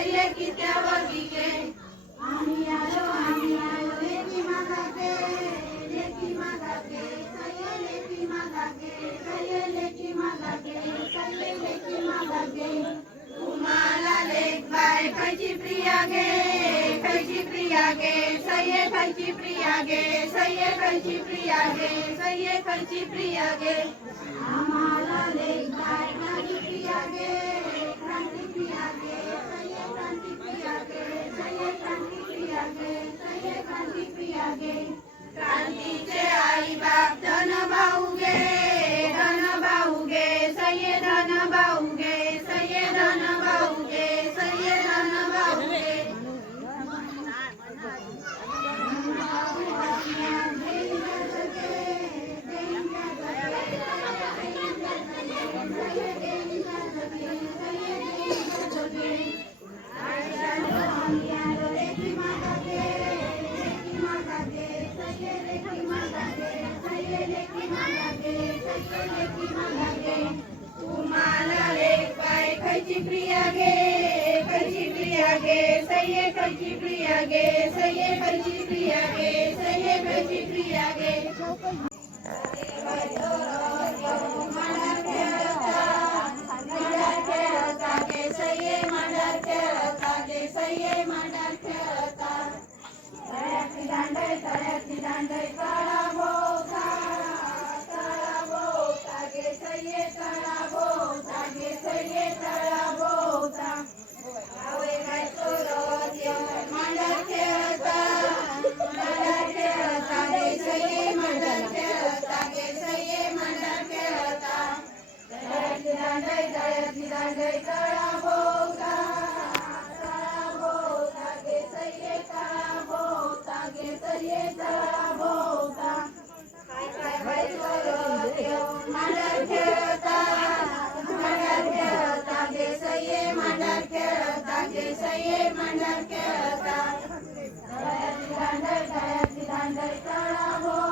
सय्ये कित्यावर गे आम्ही आलो लेकी मागागे लेकी मागागे सय्ये लेकी मागागे सय्ये लेकी मागागे सय्ये लेकी मागागे तुम्हाला लेक बाय खयची प्रिया गे खयची प्रिया गे सय्ये खयची प्रिया गे सय्ये खयची प्रिया गे सय्ये खयची प्रिया गे आम्हाला लेक बाय क्रांती प्रिया गे क्रांती प्रिया गे सय्ये क्रांती प्रिया गे सय्ये क्रांती प्रिया गे सय्ये क्रांती प्रिया गे क्रांतीचे आई बाप धन भाऊ गे सय्ये धन भाऊ गे सय्ये धन भाऊ गे सय्ये धन भाऊ गे तुम्हाला लेक बाय खयची प्रिया गे खयची प्रिया गे सय्ये खयची प्रिया गे सय्ये खयची प्रिया गे सय्ये खयची प्रिया गे सय्ये मांडर खेळता गे सय्ये मांडर खेळता तळ्याची दांडय तळा भोवता गे सय्ये तळा भोवता गे सय्ये तळा भोवता गावे काय चोरत मांडर खेळता गे सय्ये मांडर खेळता गे सय्ये मांडर खेळता तळ्याची दांडय तळा भोवता गे सय्ये तळा भोवता गे सय्ये तळा भोवता काय चोरत मांडर खेळता गे सय्ये मांडर खेळता गे सय्ये मांडर खेळता तळ्याची दांडय तळा भोवता